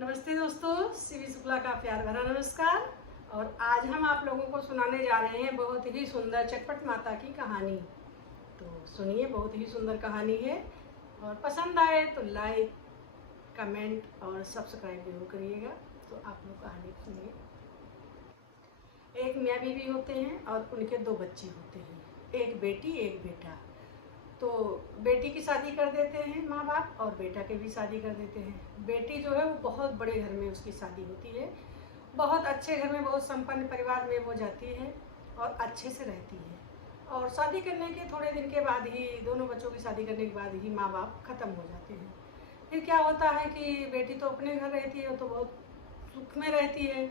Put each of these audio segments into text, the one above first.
नमस्ते दोस्तों, सीवी शुक्ला का प्यार भरा नमस्कार। और आज हम आप लोगों को सुनाने जा रहे हैं बहुत ही सुंदर चटपट माता की कहानी। तो सुनिए, बहुत ही सुंदर कहानी है और पसंद आए तो लाइक, कमेंट और सब्सक्राइब जरूर करिएगा। तो आप लोग कहानी सुनिए। एक मियाँ बीवी होते हैं और उनके दो बच्चे होते हैं, एक बेटी एक बेटा। तो बेटी की शादी कर देते हैं माँ बाप और बेटा के भी शादी कर देते हैं। बेटी जो है वो बहुत बड़े घर में उसकी शादी होती है, बहुत अच्छे घर में, बहुत संपन्न परिवार में वो जाती है और अच्छे से रहती है। और शादी करने के थोड़े दिन के बाद ही, दोनों बच्चों की शादी करने के बाद ही माँ बाप ख़त्म हो जाते हैं। फिर क्या होता है कि बेटी तो अपने घर रहती है, तो बहुत सुख में रहती है।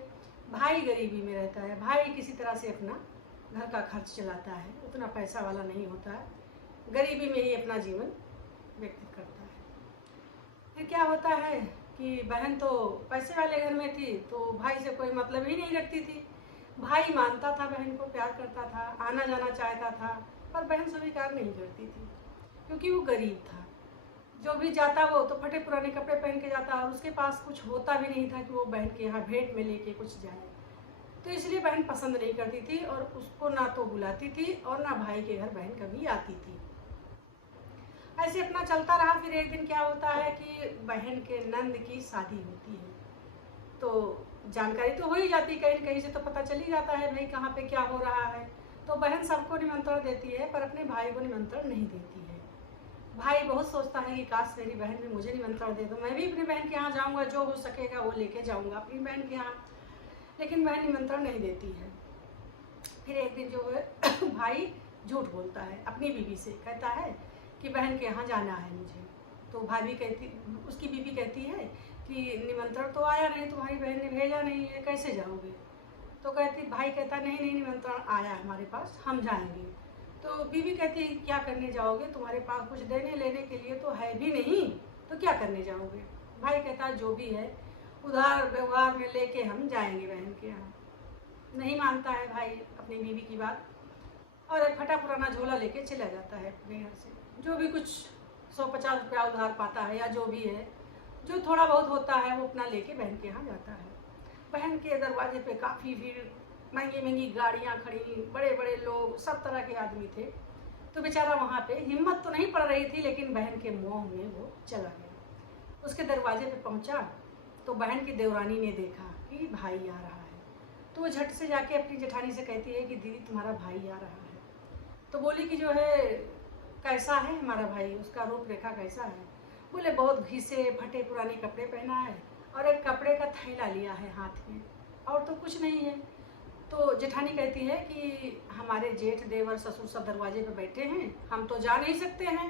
भाई गरीबी में रहता है। भाई किसी तरह से अपना घर का खर्च चलाता है, उतना पैसा वाला नहीं होता है, गरीबी में ही अपना जीवन व्यतीत करता है। फिर क्या होता है कि बहन तो पैसे वाले घर में थी, तो भाई से कोई मतलब ही नहीं रखती थी। भाई मानता था, बहन को प्यार करता था, आना जाना चाहता था, पर बहन स्वीकार नहीं करती थी क्योंकि वो गरीब था। जो भी जाता वो तो फटे पुराने कपड़े पहन के जाता और उसके पास कुछ होता भी नहीं था कि वो बहन के यहाँ भेंट में लेके कुछ जाए। तो इसलिए बहन पसंद नहीं करती थी और उसको ना तो बुलाती थी और ना भाई के घर बहन कभी आती थी। ऐसे अपना चलता रहा। फिर एक दिन क्या होता है कि बहन के नंद की शादी होती है। तो जानकारी तो हो ही जाती, कहीं कहीं से तो पता चल ही जाता है भाई कहाँ पे क्या हो रहा है। तो बहन सबको निमंत्रण देती है पर अपने भाई को निमंत्रण नहीं देती है। भाई बहुत सोचता है कि काश मेरी बहन भी मुझे निमंत्रण दे दो, मैं भी अपनी बहन के यहाँ जाऊँगा, जो हो सकेगा वो लेके जाऊँगा अपनी बहन के यहाँ। लेकिन बहन निमंत्रण नहीं देती है। फिर एक दिन जो है भाई झूठ बोलता है अपनी बीवी से, कहता है कि बहन के यहाँ जाना है मुझे। तो भाभी कहती, उसकी बीवी कहती है कि निमंत्रण तो आया नहीं, तुम्हारी बहन ने भेजा नहीं है, कैसे जाओगे? तो कहती, भाई कहता नहीं नहीं, निमंत्रण आया हमारे पास, हम जाएंगे। तो बीवी कहती है क्या करने जाओगे, तुम्हारे पास कुछ देने लेने के लिए तो है भी नहीं, तो क्या करने जाओगे? भाई कहता जो भी है उधार व्यवहार में लेके हम जाएंगे बहन के यहाँ। नहीं मानता है भाई अपनी बीवी की बात और एक फटा पुराना झोला लेके चला जाता है अपने घर से। जो भी कुछ 150 रुपया उधार पाता है या जो भी है, जो थोड़ा बहुत होता है वो अपना लेके बहन के यहाँ जाता है। बहन के दरवाजे पे काफ़ी भीड़, महंगी महंगी गाड़ियाँ खड़ी, बड़े बड़े लोग, सब तरह के आदमी थे। तो बेचारा वहाँ पे हिम्मत तो नहीं पड़ रही थी, लेकिन बहन के मोह में वो चला गया। उसके दरवाजे पे पहुँचा तो बहन की देवरानी ने देखा कि भाई आ रहा है। तो वो झट से जाके अपनी जेठानी से कहती है कि दीदी तुम्हारा भाई आ रहा है। तो बोली कि जो है कैसा है हमारा भाई, उसका रूप रेखा कैसा है? बोले बहुत घिसे फटे पुराने कपड़े पहना है और एक कपड़े का थैला लिया है हाथ में, और तो कुछ नहीं है। तो जेठानी कहती है कि हमारे जेठ देवर ससुर सब दरवाजे पे बैठे हैं, हम तो जा नहीं सकते हैं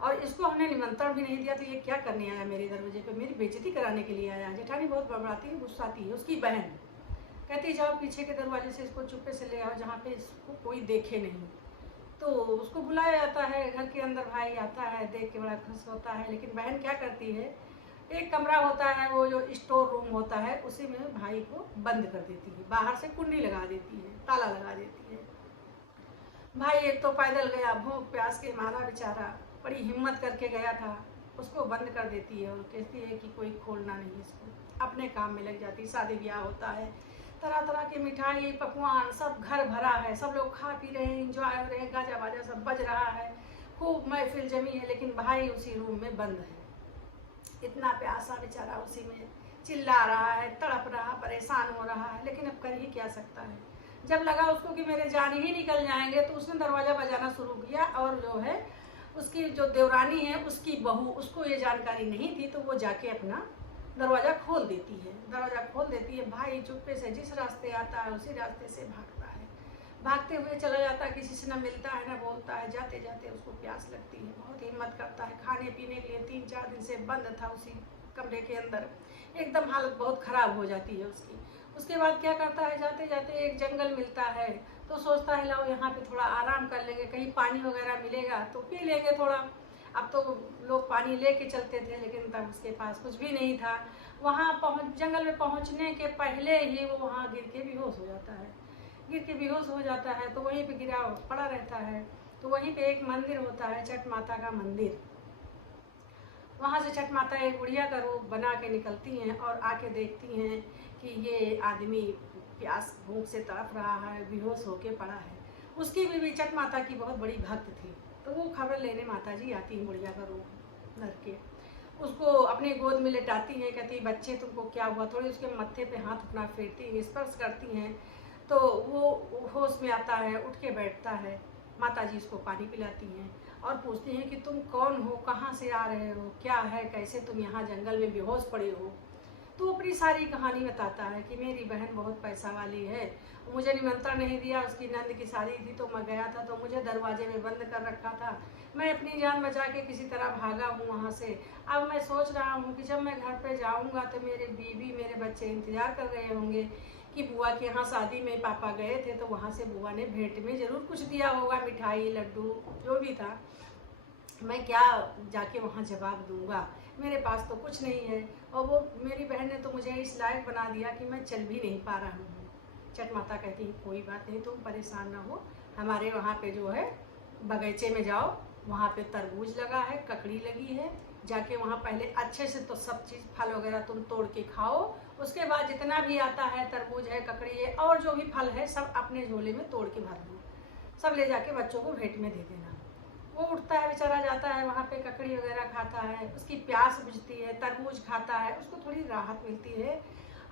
और इसको हमने निमंत्रण भी नहीं दिया, तो ये क्या करने आया मेरे दरवाजे पे, मेरी बेइज्जती कराने के लिए आया। जेठानी बहुत बड़बड़ाती है, गुस्साती है। उसकी बहन कहती जाओ पीछे के दरवाजे से इसको चुप्पे से ले आओ जहाँ पे इसको कोई देखे नहीं। तो उसको बुलाया जाता है, घर के अंदर भाई आता है, देख के बड़ा खुश होता है। लेकिन बहन क्या करती है, एक कमरा होता है वो जो स्टोर रूम होता है, उसी में भाई को बंद कर देती है, बाहर से कुंडी लगा देती है, ताला लगा देती है। भाई एक तो पैदल गया, भूख प्यास के मारा बेचारा, बड़ी हिम्मत करके गया था, उसको बंद कर देती है और कहती है कि कोई खोलना नहीं इसको। अपने काम में लग जाती, शादी ब्याह होता है, तरह तरह के मिठाई पकवान सब घर भरा है, सब लोग खा पी रहे हैं, इंजॉय हो रहे हैं, गाजा बाजा सब बज रहा है, खूब महफिल जमी है। लेकिन भाई उसी रूम में बंद है, इतना प्यासा बेचारा उसी में चिल्ला रहा है, तड़प रहा, परेशान हो रहा है। लेकिन अब कर ही क्या सकता है। जब लगा उसको कि मेरे जान ही निकल जाएंगे, तो उसने दरवाज़ा बजाना शुरू किया और जो है उसकी जो देवरानी है उसकी बहू, उसको ये जानकारी नहीं थी, तो वो जाके अपना दरवाज़ा खोल देती है। दरवाज़ा खोल देती है, भाई चुप्पे से जिस रास्ते आता है उसी रास्ते से भागता है, भागते हुए चला जाता है, किसी से ना मिलता है ना बोलता है। जाते जाते उसको प्यास लगती है, बहुत हिम्मत करता है, खाने पीने के लिए 3-4 दिन से बंद था उसी कमरे के अंदर, एकदम हालत बहुत ख़राब हो जाती है उसकी। उसके बाद क्या करता है, जाते जाते एक जंगल मिलता है, तो सोचता है लाओ यहाँ पे थोड़ा आराम कर लेंगे, कहीं पानी वगैरह मिलेगा तो पी लेंगे थोड़ा। अब तो लोग पानी लेके चलते थे, लेकिन तब उसके पास कुछ भी नहीं था। वहाँ जंगल में पहुँचने के पहले ही वो वहाँ गिर के बेहोश हो जाता है। गिर के बेहोश हो जाता है तो वहीं पे गिरा पड़ा रहता है। तो वहीं पे एक मंदिर होता है, छठ माता का मंदिर। वहाँ से छठ माता एक गुड़िया का रूप बना के निकलती हैं और आके देखती हैं कि ये आदमी प्यास भूख से तड़प रहा है, बेहोश होके पड़ा है। उसकी बीवी छठ माता की बहुत बड़ी भक्त थी, तो वो खबर लेने माता जी आती हैं गुड़िया का रूप धर के, उसको अपने गोद में लेटाती हैं, कहती है बच्चे तुमको क्या हुआ, थोड़ी उसके मत्थे पे हाथ अपना फेरती हैं, स्पर्श करती हैं, तो वो होश में आता है, उठ के बैठता है। माता जी उसको पानी पिलाती हैं और पूछती हैं कि तुम कौन हो, कहाँ से आ रहे हो, क्या है, कैसे तुम यहाँ जंगल में बेहोश पड़े हो। तो अपनी सारी कहानी बताता है कि मेरी बहन बहुत पैसा वाली है, मुझे निमंत्रण नहीं दिया, उसकी नंद की शादी थी तो मैं गया था, तो मुझे दरवाजे में बंद कर रखा था, मैं अपनी जान बचा के किसी तरह भागा हूँ वहाँ से। अब मैं सोच रहा हूँ कि जब मैं घर पे जाऊँगा तो मेरे बीवी मेरे बच्चे इंतज़ार कर रहे होंगे कि बुआ के यहाँ शादी में पापा गए थे, तो वहाँ से बुआ ने भेंट में ज़रूर कुछ दिया होगा, मिठाई लड्डू जो भी था। मैं क्या जाके वहाँ जवाब दूंगा, मेरे पास तो कुछ नहीं है, और वो मेरी बहन ने तो मुझे इस लायक बना दिया कि मैं चल भी नहीं पा रहा हूँ। छठ माता कहती है कोई बात नहीं, तुम परेशान ना हो, हमारे वहाँ पे जो है बगीचे में जाओ, वहाँ पे तरबूज लगा है, ककड़ी लगी है, जाके वहाँ पहले अच्छे से तो सब चीज़ फल वगैरह तुम तोड़ के खाओ, उसके बाद जितना भी आता है, तरबूज है, ककड़ी है और जो भी फल है सब अपने झोले में तोड़ के भर दो, सब ले जाके बच्चों को भेंट में दे देना। वो उठता है बेचारा, जाता है वहाँ पे, ककड़ी वगैरह खाता है, उसकी प्यास बुझती है, तरबूज खाता है, उसको थोड़ी राहत मिलती है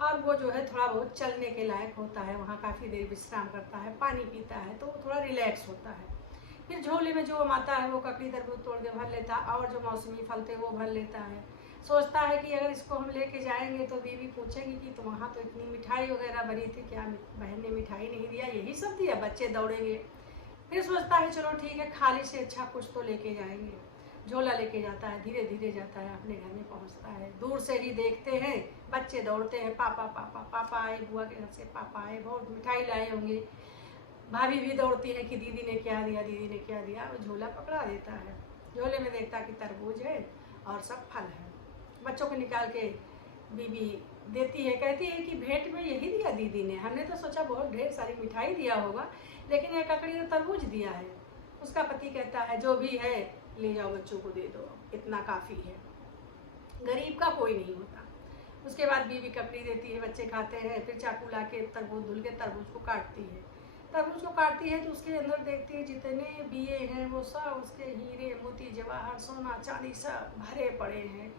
और वो जो है थोड़ा बहुत चलने के लायक होता है, वहाँ काफ़ी देर विश्राम करता है, पानी पीता है, तो वो थोड़ा रिलैक्स होता है। फिर झोले में जो आता है वो ककड़ी तरबूज तोड़ के भर लेता है और जो मौसमी फल थे वो भर लेता है। सोचता है कि अगर इसको हम लेके जाएंगे तो बीवी पूछेगी कि तो वहाँ तो इतनी मिठाई वगैरह बनी थी, क्या बहन ने मिठाई नहीं दिया, यही सब दिया, बच्चे दौड़ेंगे। फिर सोचता है चलो ठीक है, खाली से अच्छा कुछ तो लेके जाएंगे। झोला लेके जाता है, धीरे धीरे जाता है, अपने घर में पहुंचता है, दूर से ही देखते हैं बच्चे दौड़ते हैं, पापा पापा पापा आए, बुआ के घर से पापा आए, बहुत मिठाई लाए होंगे। भाभी भी दौड़ती है कि दीदी ने क्या दिया, दीदी ने क्या दिया। वो झोला पकड़ा देता है, झोले में देखता कि तरबूज है और सब फल है। बच्चों को निकाल के बीवी देती है, कहती है कि भेंट में यही दिया दीदी ने, हमने तो सोचा बहुत ढेर सारी मिठाई दिया होगा, लेकिन ये ककड़ी और तरबूज दिया है। उसका पति कहता है जो भी है ले जाओ, बच्चों को दे दो, इतना काफ़ी है, गरीब का कोई नहीं होता। उसके बाद बीवी ककड़ी देती है, बच्चे खाते हैं, फिर चाकू ला के तरबूज धुल के तरबूज को काटती है। तरबूज को काटती है तो उसके अंदर देखती है जितने बिये हैं वो सब उसके हीरे मोती जवाहर सोना चांदी सब भरे पड़े हैं।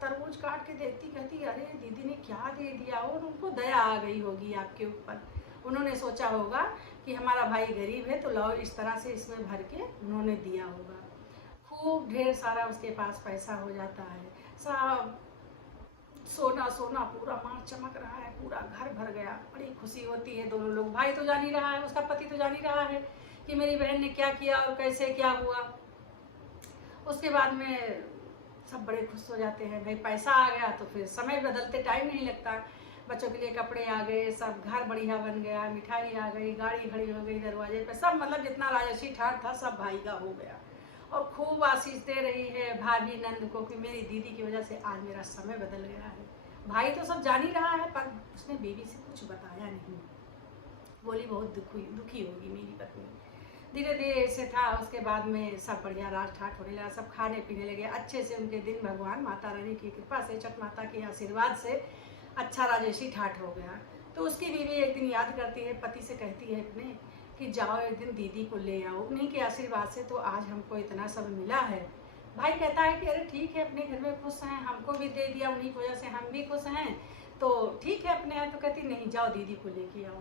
तरबूज काट के देखती, कहती अरे दीदी ने क्या दे दिया, और उनको दया आ गई होगी आपके ऊपर। उन्होंने सोचा होगा कि हमारा भाई गरीब है तो लाओ इस तरह से इसमें भर के उन्होंने दिया होगा। खूब ढेर सारा उसके पास पैसा हो जाता है, सब सोना सोना पूरा मार चमक रहा है, पूरा घर भर गया, बड़ी खुशी होती है। दोनों लोग, भाई तो जान ही रहा है, उसका पति तो जान ही रहा है कि मेरी बहन ने क्या किया और कैसे क्या हुआ। उसके बाद में सब बड़े खुश हो जाते हैं, भाई पैसा आ गया तो फिर समय बदलते टाइम नहीं लगता। बच्चों के लिए कपड़े आ गए, सब घर बढ़िया बन गया, मिठाई आ गई, गाड़ी खड़ी हो गई दरवाजे पे, सब मतलब जितना राजसी ठाट था सब भाई का हो गया। और खूब आशीष दे रही है भाभी नंद को कि मेरी दीदी की वजह से आज मेरा समय बदल गया है। भाई तो सब जान ही रहा है पर उसने बीवी से कुछ बताया नहीं। बोली बहुत दुखी होगी मेरी पत्नी। धीरे धीरे ऐसे था, उसके बाद में सब बढ़िया राज ठाट होने लगा, सब खाने पीने लगे अच्छे से। उनके दिन भगवान माता रानी की कृपा से, छठ माता के आशीर्वाद से अच्छा राजेशी ठाट हो गया। तो उसकी बीवी एक दिन याद करती है, पति से कहती है अपने कि जाओ एक दिन दीदी को ले आओ, उन्हीं के आशीर्वाद से तो आज हमको इतना सब मिला है। भाई कहता है कि अरे ठीक है, अपने घर में खुश हैं, हमको भी दे दिया, उन्हीं की वजह से हम भी खुश हैं, तो ठीक है अपने यहाँ। तो कहती नहीं, जाओ दीदी को लेके आओ,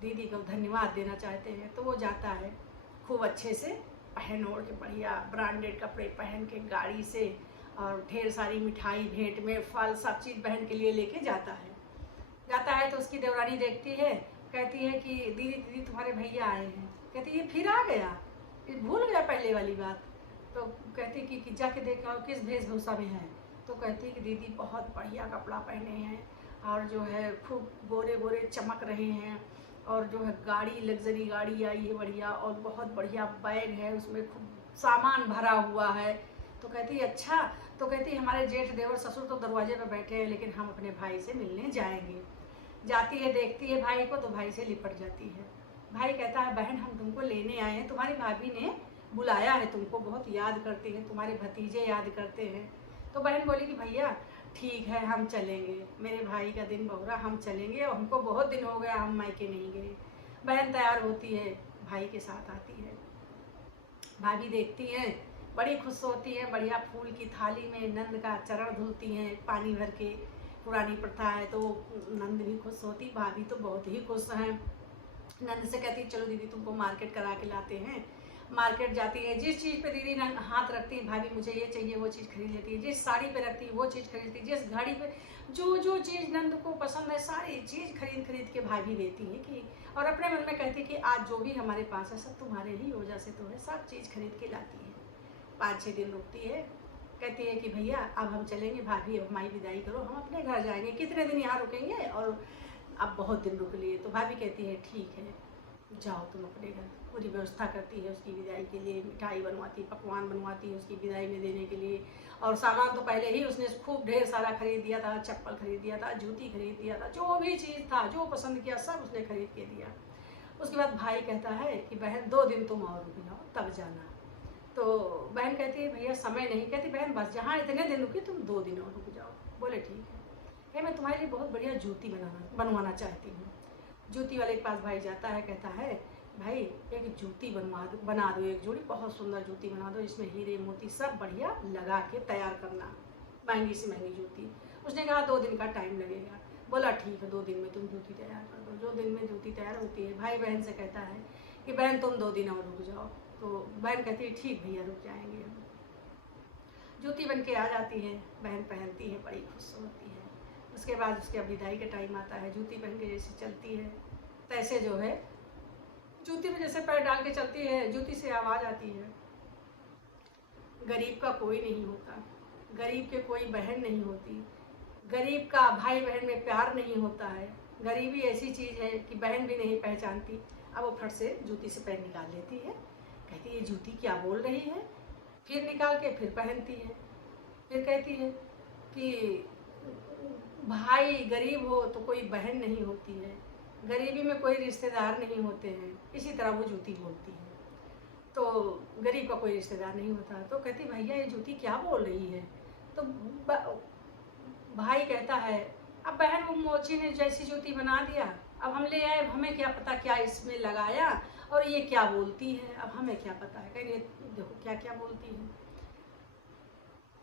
दीदी को धन्यवाद देना चाहते हैं। तो वो जाता है, खूब अच्छे से पहन ओढ़ के बढ़िया ब्रांडेड कपड़े पहन के गाड़ी से, और ढेर सारी मिठाई भेंट में फल सब चीज़ बहन के लिए लेके जाता है। तो उसकी देवरानी देखती है, कहती है कि दीदी दीदी तुम्हारे भैया आए हैं। कहती है फिर आ गया, भूल गया पहले वाली बात। तो कहती कि जाके देखा किस वेशभूषा में है। तो कहती कि दीदी बहुत बढ़िया कपड़ा पहने हैं और जो है खूब गोरे गोरे चमक रहे हैं, और जो है गाड़ी लग्जरी गाड़ी आई है बढ़िया, और बहुत बढ़िया बैग है, उसमें खूब सामान भरा हुआ है। तो कहती अच्छा। तो कहती हमारे जेठ देवर ससुर तो दरवाजे पर बैठे हैं, लेकिन हम अपने भाई से मिलने जाएंगे। जाती है, देखती है भाई को, तो भाई से लिपट जाती है। भाई कहता है बहन हम तुमको लेने आए हैं, तुम्हारी भाभी ने बुलाया है तुमको, बहुत याद करती है, तुम्हारे भतीजे याद करते हैं। तो बहन बोली कि भैया ठीक है हम चलेंगे, मेरे भाई का दिन बहुरा, हम चलेंगे और हमको बहुत दिन हो गया हम मायके नहीं गए। बहन तैयार होती है, भाई के साथ आती है। भाभी देखती है, बड़ी खुश होती है, बढ़िया फूल की थाली में नंद का चरण धुलती हैं पानी भर के। पुरानी प्रथा है तो नंद भी खुश होती, भाभी तो बहुत ही खुश हैं। नंद से कहती चलो दीदी तुमको मार्केट करा के लाते हैं। मार्केट जाती है, जिस चीज़ पे दीदी हाथ रखती है भाभी मुझे ये चाहिए वो चीज़ खरीद लेती है, जिस साड़ी पे रखती है वो चीज़ खरीदती है, जिस घड़ी पे जो जो चीज़ नंद को पसंद है सारी चीज़ खरीद खरीद के भाभी देती है कि, और अपने मन में कहती है कि आज जो भी हमारे पास है सब तुम्हारे ही वजह से तो है, सब चीज़ खरीद के लाती है। 5-6 दिन रुकती है, कहती है कि भैया अब हम चलेंगे, भाभी अब हमारी विदाई करो, हम अपने घर जाएंगे, कितने दिन यहाँ रुकेंगे और अब बहुत दिन रुक लिए। तो भाभी कहती है ठीक है जाओ तुम अपने घर। पूरी व्यवस्था करती है उसकी विदाई के लिए, मिठाई बनवाती, पकवान बनवाती है उसकी विदाई में देने के लिए। और सामान तो पहले ही उसने खूब ढेर सारा खरीद दिया था, चप्पल खरीद दिया था, जूती खरीद दिया था, जो भी चीज़ था जो पसंद किया सब उसने खरीद के दिया। उसके बाद भाई कहता है कि बहन 2 दिन तुम और रुक जाओ तब जाना। तो बहन कहती है भैया समय नहीं, कहती बहन बस जहाँ इतने दिन रुकी तुम 2 दिन और रुक जाओ। बोले ठीक है मैं तुम्हारे लिए बहुत बढ़िया जूती बनवाना चाहती हूँ। जूती वाले के पास भाई जाता है, कहता है भाई एक जूती बना दो एक जोड़ी, बहुत सुंदर जूती बना दो, इसमें हीरे मोती सब बढ़िया लगा के तैयार करना, महंगी से महंगी जूती। उसने कहा 2 दिन का टाइम लगेगा। बोला ठीक है 2 दिन में तुम जूती तैयार कर दो। 2 दिन में जूती तैयार होती है। भाई बहन से कहता है कि बहन तुम 2 दिन और रुक जाओ। तो बहन कहती है ठीक भैया रुक जाएंगे हम। जूती बन के आ जाती है, बहन पहनती है, बड़ी खुश होती है। उसके बाद उसके विदाई का टाइम आता है, जूती पहन के जैसे चलती है तैसे जो है जूती में जैसे पैर डाल के चलती है, जूती से आवाज़ आती है गरीब का कोई नहीं होता, गरीब के कोई बहन नहीं होती, गरीब का भाई बहन में प्यार नहीं होता है, गरीबी ऐसी चीज़ है कि बहन भी नहीं पहचानती। अब वो फट से जूती से पैर निकाल लेती है, कहती है ये जूती क्या बोल रही है, फिर निकाल के फिर पहनती है। फिर कहती है कि भाई गरीब हो तो कोई बहन नहीं होती है, गरीबी में कोई रिश्तेदार नहीं होते हैं, इसी तरह वो जूती बोलती है। तो गरीब का कोई रिश्तेदार नहीं होता। तो कहती भैया ये जूती क्या बोल रही है। तो भाई कहता है अब बहन वो मोची ने जैसी जूती बना दिया, अब हम ले आए, हमें क्या पता क्या इसमें लगाया और ये क्या बोलती है, अब हमें क्या पता है। कहेंगे देखो क्या क्या बोलती है।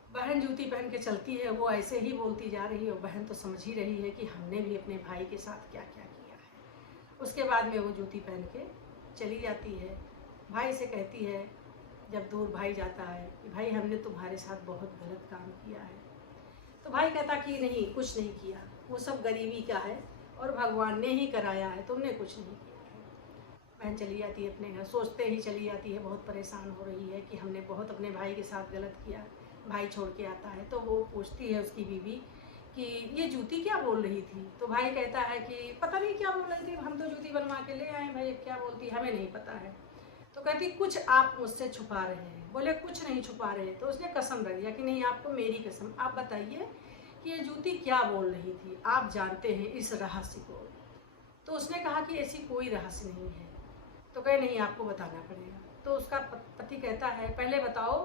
बहन जूती पहन के चलती है, वो ऐसे ही बोलती जा रही है और बहन तो समझ ही रही है कि हमने भी अपने भाई के साथ क्या क्या किया है। उसके बाद में वो जूती पहन के चली जाती है। भाई से कहती है जब दूर भाई जाता है कि भाई हमने तुम्हारे साथ बहुत गलत काम किया है। तो भाई कहता कि नहीं कुछ नहीं किया, वो सब गरीबी का है और भगवान ने ही कराया है, तुमने कुछ नहीं किया है। बहन चली जाती है अपने घर, सोचते ही चली जाती है, बहुत परेशान हो रही है कि हमने बहुत अपने भाई के साथ गलत किया। भाई छोड़ के आता है तो वो पूछती है उसकी बीवी कि ये जूती क्या बोल रही थी। तो भाई कहता है कि पता नहीं क्या बोल रही थी, हम तो जूती बनवा के ले आए, भाई क्या बोलती हमें नहीं पता है। तो कहती कुछ आप मुझसे छुपा रहे हैं। बोले कुछ नहीं छुपा रहे। तो उसने कसम रख दिया कि नहीं आपको मेरी कसम, आप बताइए कि ये जूती क्या बोल रही थी, आप जानते हैं इस रहस्य को। तो उसने कहा कि ऐसी कोई रहस्य नहीं है। तो कहे नहीं आपको बताना पड़ेगा। तो उसका पति कहता है पहले बताओ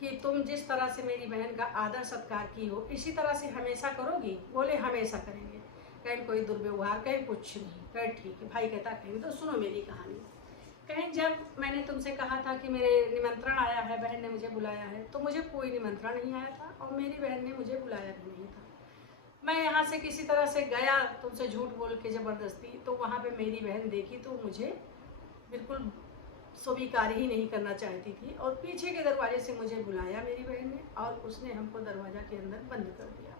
कि तुम जिस तरह से मेरी बहन का आदर सत्कार की हो इसी तरह से हमेशा करोगी। बोले हमेशा करेंगे। कहीं कोई दुर्व्यवहार, कहीं कुछ नहीं। कहे ठीक है। भाई कहता कहीं तो सुनो मेरी कहानी। कहीं जब मैंने तुमसे कहा था कि मेरे निमंत्रण आया है, बहन ने मुझे बुलाया है, तो मुझे कोई निमंत्रण नहीं आया था और मेरी बहन ने मुझे बुलाया भी नहीं था। मैं यहाँ से किसी तरह से गया तुमसे झूठ बोल के ज़बरदस्ती, तो वहाँ पे मेरी बहन देखी तो मुझे बिल्कुल स्वीकार ही नहीं करना चाहती थी और पीछे के दरवाजे से मुझे बुलाया मेरी बहन ने और उसने हमको दरवाज़ा के अंदर बंद कर दिया।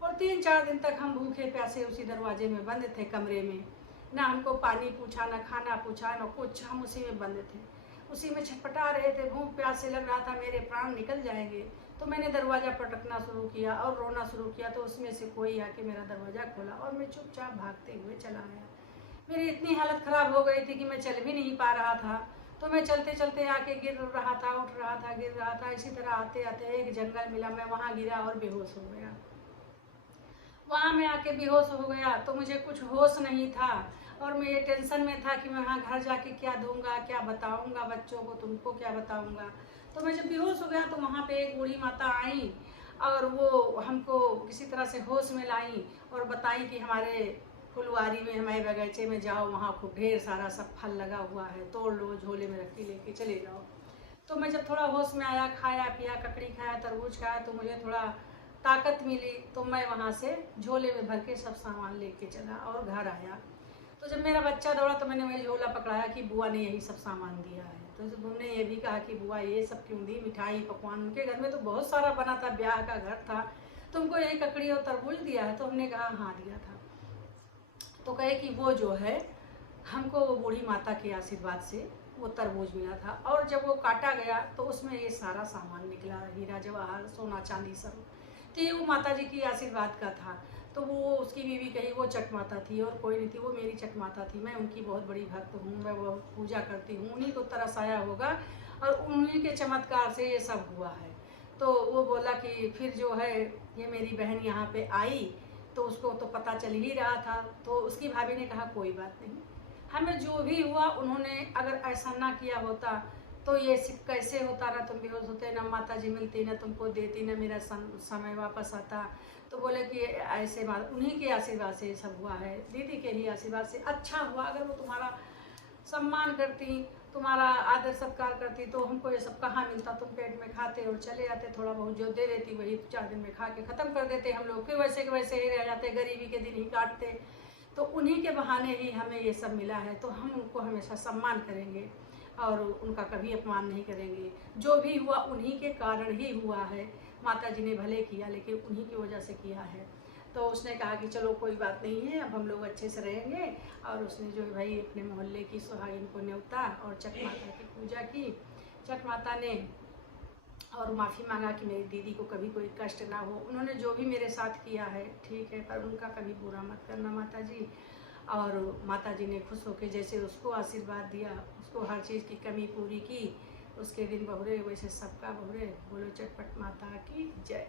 और 3-4 दिन तक हम भूखे प्यासे उसी दरवाजे में बंद थे कमरे में, ना हमको पानी पूछा, ना खाना पूछा, ना कुछ, हम उसी में बंद थे, उसी में छटपटा रहे थे। भूख प्यास से लग रहा था मेरे प्राण निकल जाएंगे। तो मैंने दरवाज़ा पटकना शुरू किया और रोना शुरू किया। तो उसमें से कोई आके मेरा दरवाज़ा खोला और मैं चुपचाप भागते हुए चला गया। मेरी इतनी हालत ख़राब हो गई थी कि मैं चल भी नहीं पा रहा था। तो मैं चलते चलते आके गिर रहा था, उठ रहा था, गिर रहा था। इसी तरह आते आते एक जंगल मिला, मैं वहाँ गिरा और बेहोश हो गया। वहाँ मैं आके बेहोश हो गया तो मुझे कुछ होश नहीं था और मैं ये टेंशन में था कि मैं वहाँ घर जाके क्या दूंगा, क्या बताऊंगा बच्चों को, तुमको क्या बताऊंगा। तो मैं जब बेहोश हो गया तो वहाँ पे एक बूढ़ी माता आई और वो हमको किसी तरह से होश में लाई और बताई कि हमारे फुलवारी में, हमारे बगीचे में जाओ, वहाँ खूब ढेर सारा सब फल लगा हुआ है, तोड़ लो, झोले में रख के लेके चले जाओ। तो मैं जब थोड़ा होश में आया, खाया पिया, ककड़ी खाया, तरबूज खाया, तो मुझे थोड़ा ताकत मिली, तो मैं वहाँ से झोले में भर के सब सामान लेके चला और घर आया। तो जब मेरा बच्चा दौड़ा तो मैंने वही झोला पकड़ाया कि बुआ ने यही सब सामान दिया है। तो उन्होंने ये भी कहा कि बुआ ये सब क्यों दी, मिठाई पकवान, उनके घर में तो बहुत सारा बना था, ब्याह का घर था, तुमको यही ककड़ी और तरबूज दिया है? तो हमने कहा हाँ दिया था। तो कहे कि वो जो है हमको वो बूढ़ी माता के आशीर्वाद से वो तरबूज मिला था, और जब वो काटा गया तो उसमें ये सारा सामान निकला, हीरा जवाहर सोना चांदी सब। तो ये वो माता जी की आशीर्वाद का था। तो वो उसकी बीवी कही वो चट माता थी और कोई नहीं थी, वो मेरी चट माता थी, मैं उनकी बहुत बड़ी भक्त हूँ, मैं वो पूजा करती हूँ, उन्हीं को तरस आया होगा और उन्हीं के चमत्कार से ये सब हुआ है। तो वो बोला कि फिर जो है ये मेरी बहन यहाँ पे आई तो उसको तो पता चल ही रहा था। तो उसकी भाभी ने कहा कोई बात नहीं, हमें जो भी हुआ उन्होंने अगर ऐसा ना किया होता तो ये कैसे होता, ना तुम बेहोश होते, ना माता जी मिलती, ना तुमको देती, ना मेरा समय वापस आता। तो बोले कि ऐसे बात उन्हीं के आशीर्वाद से सब हुआ है, दीदी के ही आशीर्वाद से अच्छा हुआ। अगर वो तुम्हारा सम्मान करती, तुम्हारा आदर सत्कार करती तो हमको ये सब कहाँ मिलता। तुम पेट में खाते और चले आते, थोड़ा बहुत जो दे देती वही 4 दिन में खा के ख़त्म कर देते हम लोग, फिर वैसे के वैसे ही रह जाते, गरीबी के दिन ही काटते। तो उन्हीं के बहाने ही हमें ये सब मिला है, तो हम उनको हमेशा सम्मान करेंगे और उनका कभी अपमान नहीं करेंगे। जो भी हुआ उन्हीं के कारण ही हुआ है, माता जी ने भले किया लेकिन उन्हीं की वजह से किया है। तो उसने कहा कि चलो कोई बात नहीं है, अब हम लोग अच्छे से रहेंगे। और उसने जो भाई अपने मोहल्ले की सुहागिन को न्योता और चक माता की पूजा की। चक माता ने और माफ़ी मांगा कि मेरी दीदी को कभी कोई कष्ट ना हो, उन्होंने जो भी मेरे साथ किया है ठीक है, पर उनका कभी बुरा मत करना माता जी। और माता जी ने खुश होकर जैसे उसको आशीर्वाद दिया, उसको हर चीज़ की कमी पूरी की, उसके दिन बहुरे वैसे सबका बहुरे। बोलो चटपट माता की जय।